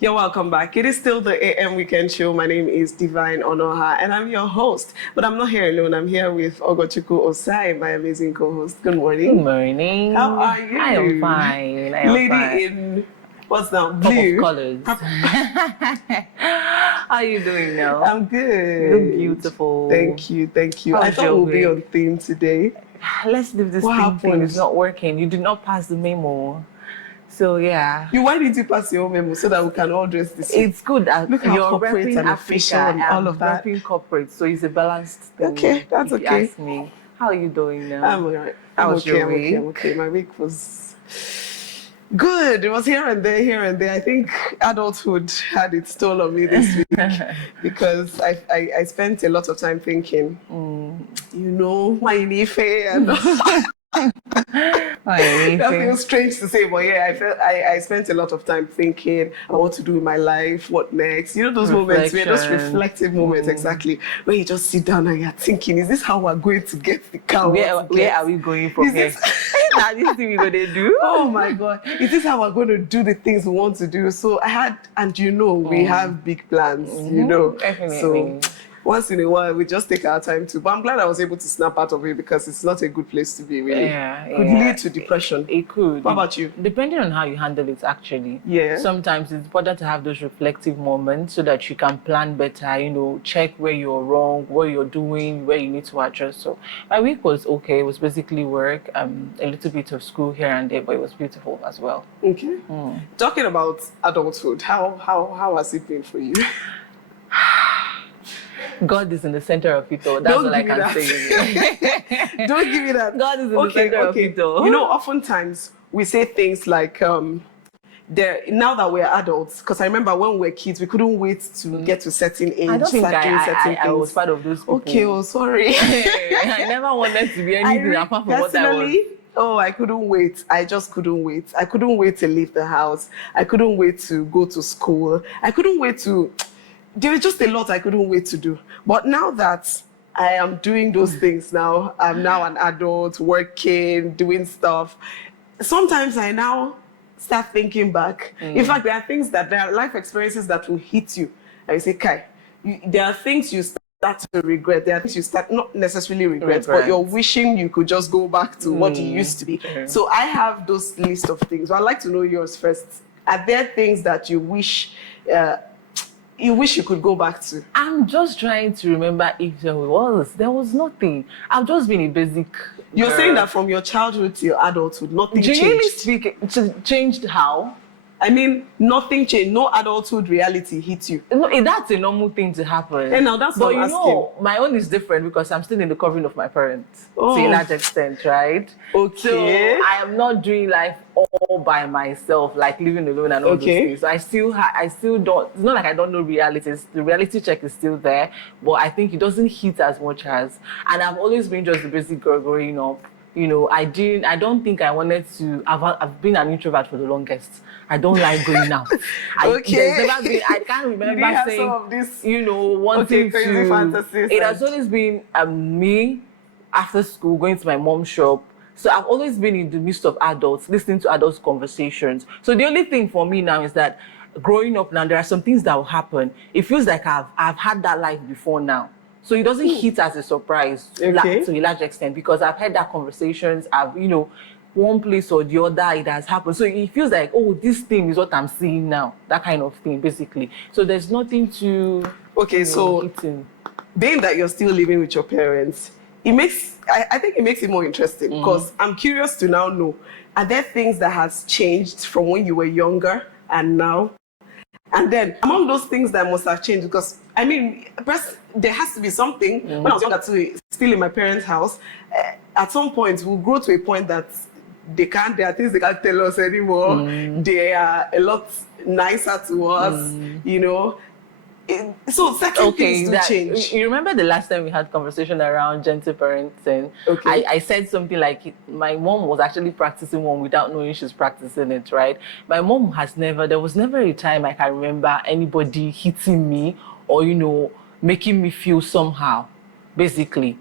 You're welcome back. It is still the AM Weekend Show. My name is Divine Onoha, and I'm your host. But I'm not here alone. I'm here with Ogochukwu Osai, my amazing co-host. Good morning. Good morning. How are you? I am fine. Lady in what's now? Blue. Pop of colors. How are you doing now? I'm good. You look beautiful. Thank you. How's I thought we'll be on theme today. Let's leave this thing. It's not working. You did not pass the memo. So yeah. Why did you pass your memo so that we can all dress this? It's good that Look you're corporate repping and official and all of that. Repping corporate, so it's a balanced thing. Okay, that's if okay. You ask me, how are you doing now? I'm alright. How was your week? I'm okay. My week was good. It was here and there. I think adulthood had its toll on me this week because I spent a lot of time thinking, my Ife and that feels strange to say, but yeah, I spent a lot of time thinking about what to do in my life, what next. You know those moments where those reflective moments, exactly, where you just sit down and you're thinking, is this how we're going to get the car? Where are we going from here? Now this thing we're gonna do? Oh my God, is this how we're going to do the things we want to do? So I had, and we have big plans, Definitely. So once in a while, we just take our time to. But I'm glad I was able to snap out of it because it's not a good place to be, really. It could lead to depression. It could. What about you? Depending on how you handle it, actually. Yeah. Sometimes it's important to have those reflective moments so that you can plan better, check where you're wrong, what you're doing, where you need to adjust. So my week was okay. It was basically work, a little bit of school here and there, but it was beautiful as well. Okay. Talking about adulthood, how has it been for you? God is in the center of it all. That's all I can say. Don't give me that. God is in the center of it all. Oftentimes we say things like, now that we're adults, because I remember when we were kids, we couldn't wait to get to a certain age. I don't think I was part of those people. Okay, well, sorry. I never wanted to be anything apart from what I was. Oh, I couldn't wait. I just couldn't wait. I couldn't wait to leave the house. I couldn't wait to go to school. I couldn't wait to... There was just a lot I couldn't wait to do. But now that I am doing those things now, I'm now an adult, working, doing stuff. Sometimes I now start thinking back. In fact, there are life experiences that will hit you. And you say, Kai, there are things you start to regret. There are things you start not necessarily regret, but you're wishing you could just go back to what you used to be. So I have those list of things. So I'd like to know yours first. Are there things that you wish you could go back to? I'm just trying to remember if there was. There was nothing. I've just been a basic. You're saying that from your childhood to your adulthood, nothing changed? Generally speaking, changed how? I mean, nothing changed. No adulthood reality hit you. No, that's a normal thing to happen. And now that's what I'm asking. My own is different because I'm still in the covering of my parents to a large extent, right? Okay. So I am not doing life all by myself, like living alone and all those things. So I still don't. It's not like I don't know realities. The reality check is still there, but I think it doesn't hit as much as. And I've always been just the basic girl growing up. I don't think I wanted to. I've been an introvert for the longest. I don't like going out. I can't remember saying, some of this, wanting crazy fantasies. It has always been me after school going to my mom's shop. So I've always been in the midst of adults, listening to adults' conversations. So the only thing for me now is that growing up now, there are some things that will happen. It feels like I've had that life before now. So it doesn't hit as a surprise to a large extent because I've had that conversations. I've, one place or the other, it has happened. So it feels like, this thing is what I'm seeing now. That kind of thing, basically. So there's nothing to... Okay, so being that you're still living with your parents, I think it makes it more interesting because I'm curious to now know, are there things that has changed from when you were younger and now? And then among those things that must have changed, because I mean, there has to be something. When I was younger too, still in my parents' house, at some point we'll grow to a point that there are things they can't tell us anymore. They are a lot nicer to us, So certain things do change. You remember the last time we had conversation around gentle parenting? Okay. I said something like my mom was actually practicing one without knowing she's practicing it, right? My mom there was never a time I can remember anybody hitting me or, making me feel somehow, basically.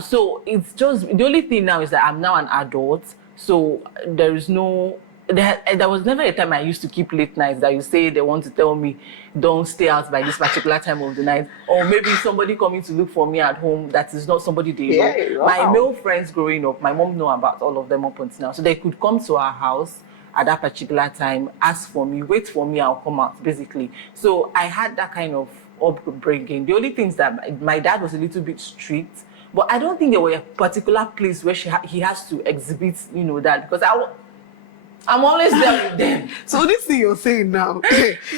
So it's just, the only thing now is that I'm now an adult. So there is no there was never a time I used to keep late nights that you say they want to tell me, don't stay out by this particular time of the night. Or maybe somebody coming to look for me at home that is not somebody they know. Yeah, wow. My male friends growing up, my mom know about all of them up until now. So they could come to our house at that particular time, ask for me, wait for me, I'll come out, basically. So I had that kind of upbringing. The only things that my dad was a little bit strict, but I don't think there were a particular place where he has to exhibit, that, because I'm always there with them. So this thing you're saying now.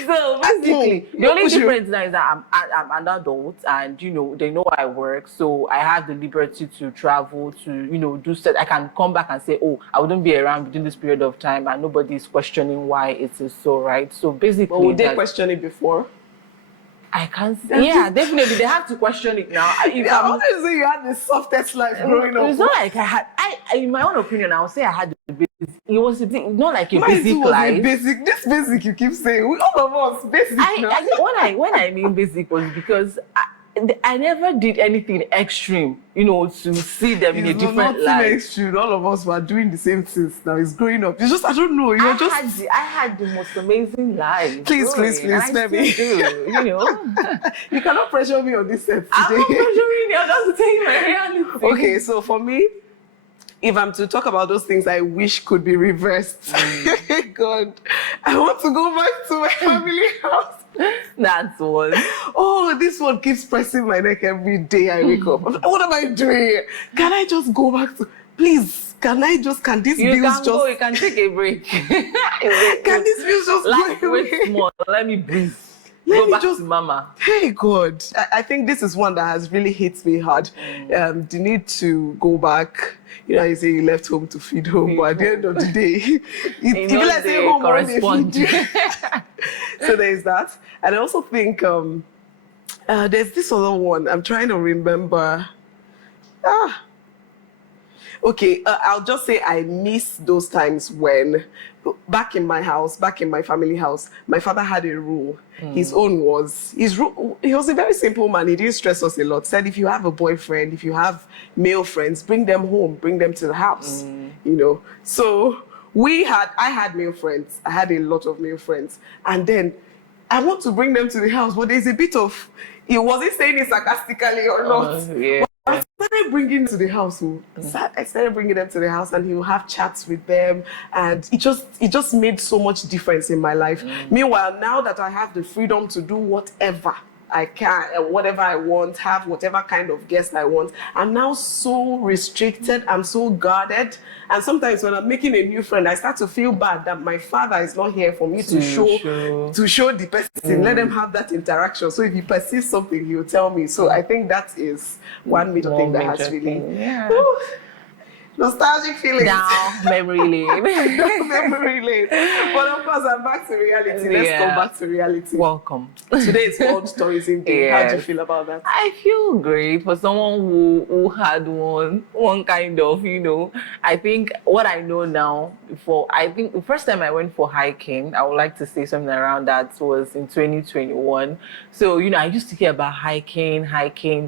So basically, the only difference now is that I'm an adult, and they know I work, so I have the liberty to travel, to do stuff. I can come back and say, oh, I wouldn't be around within this period of time, and nobody is questioning why it is so, right? So basically, but would they question it before? I can't say. Yeah, definitely. They have to question it now. I want to say you had the softest life growing up. It's not like in my own opinion, I would say I had the basic. It was not like a Mine basic was life. This basic you keep saying. All of us, basic now. When I mean basic was because I never did anything extreme, to see them in a different light. Extreme. All of us were doing the same things now. It's growing up. It's just, I don't know. I had the most amazing life. Please, spare me. You cannot pressure me on this set today. I'm not pressuring you. I'm just saying my reality. Okay, so for me, if I'm to talk about those things I wish could be reversed, God, I want to go back to my family house. That's one. Oh, this one keeps pressing my neck every day I wake up. What am I doing here? Can I just go back to... Please, can these bills just... You can take a break. Can these bills just go away? Wait small. Let me breathe. Let me back just... to mama. Hey, God. I think this is one that has really hit me hard. The need to go back. You say you left home to feed home, but at the end of the day, even like say home when they feed you. So there's that. And I also think there's this other one. I'm trying to remember. Okay, I'll just say I miss those times when, back in my family house, my father had a rule. His own was, he was a very simple man. He didn't stress us a lot. Said, if you have a boyfriend, if you have male friends, bring them home, bring them to the house, So I had male friends. I had a lot of male friends. And then I want to bring them to the house, but there's a bit of, he wasn't saying it sarcastically or not. Yeah. I started bringing them to the house. I started bringing them to the house, and he will have chats with them, and it just made so much difference in my life. Meanwhile, now that I have the freedom to do whatever I can, whatever I want, have whatever kind of guest I want, I'm now so restricted. I'm so guarded, and sometimes when I'm making a new friend, I start to feel bad that my father is not here for me to show the person. Let them have that interaction. So if he perceives something, he will tell me. So I think that is one major thing that has really nostalgic feelings. Now, memory lane. Memory lane. But of course, I'm back to reality. Let's go back to reality. Welcome. Today is World Tourism Day. How do you feel about that? I feel great for someone who had one kind of, I think what I know now, I think the first time I went for hiking, I would like to say something around that was in 2021. So, I used to hear about hiking,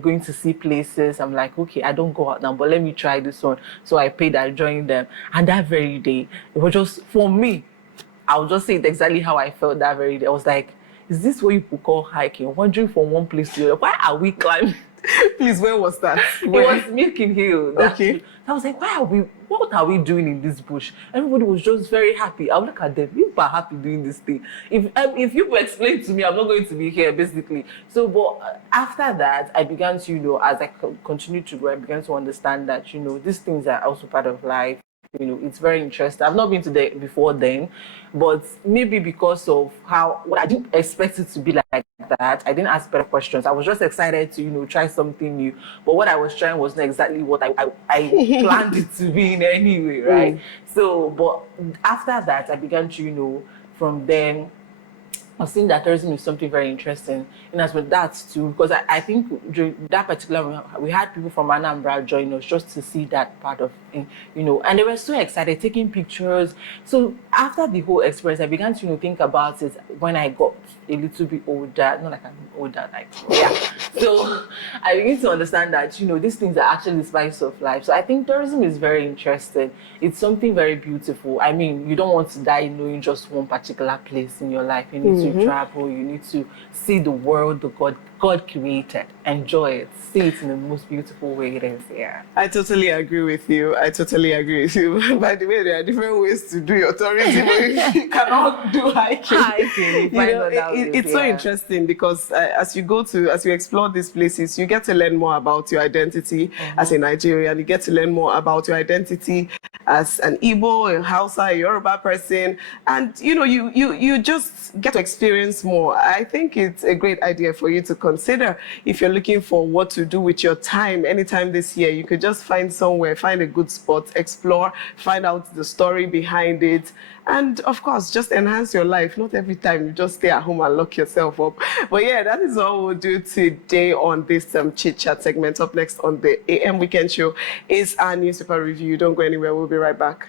going to see places. I'm like, okay, I don't go out now, but let me try this one. So I paid, I joined them. And that very day, it was just, for me, I'll just say it exactly how I felt that very day. I was like, is this what you call hiking? Wandering from one place to the other. Why are we climbing? Please, where was that? It was Milking Hill. Okay. I was like, what are we doing in this bush? Everybody was just very happy. I would look at them, you are happy doing this thing. If you explain to me, I'm not going to be here, basically. So, but after that, I began to, as I continued to grow, I began to understand that, these things are also part of life. It's very interesting. I've not been to there before then, but maybe because of what I didn't expect it to be like that, I didn't ask better questions. I was just excited to, try something new. But what I was trying was not exactly what I planned it to be in any way, right? So, but after that, I began to, from then, I was seeing that tourism is something very interesting. And as with that too, because I think during that particular, we had people from Anambra join us just to see that part of and they were so excited, taking pictures. So after the whole experience, I began to, think about it when I got a little bit older, not like I'm older, like, yeah. So I begin to understand that, these things are actually the spice of life. So I think tourism is very interesting. It's something very beautiful. I mean, you don't want to die knowing just one particular place in your life. You need to travel, you need to see the world the God created, enjoy it, see it in the most beautiful way it is. Yeah. I totally agree with you. By the way, there are different ways to do your tourism. You cannot do hiking. It's so interesting because as you explore these places, you get to learn more about your identity as a Nigerian. You get to learn more about your identity as an Igbo, a Hausa, a Yoruba person, and you just get to experience more. I think it's a great idea for you to consider if you're looking for what to do with your time anytime this year. You could just find somewhere, find a good spot, explore, find out the story behind it, and of course, just enhance your life. Not every time you just stay at home and lock yourself up. But yeah, that is all we'll do today on this Chit-Chat segment. Up next on the AM Weekend Show is our newspaper review. Don't go anywhere. We'll be right back.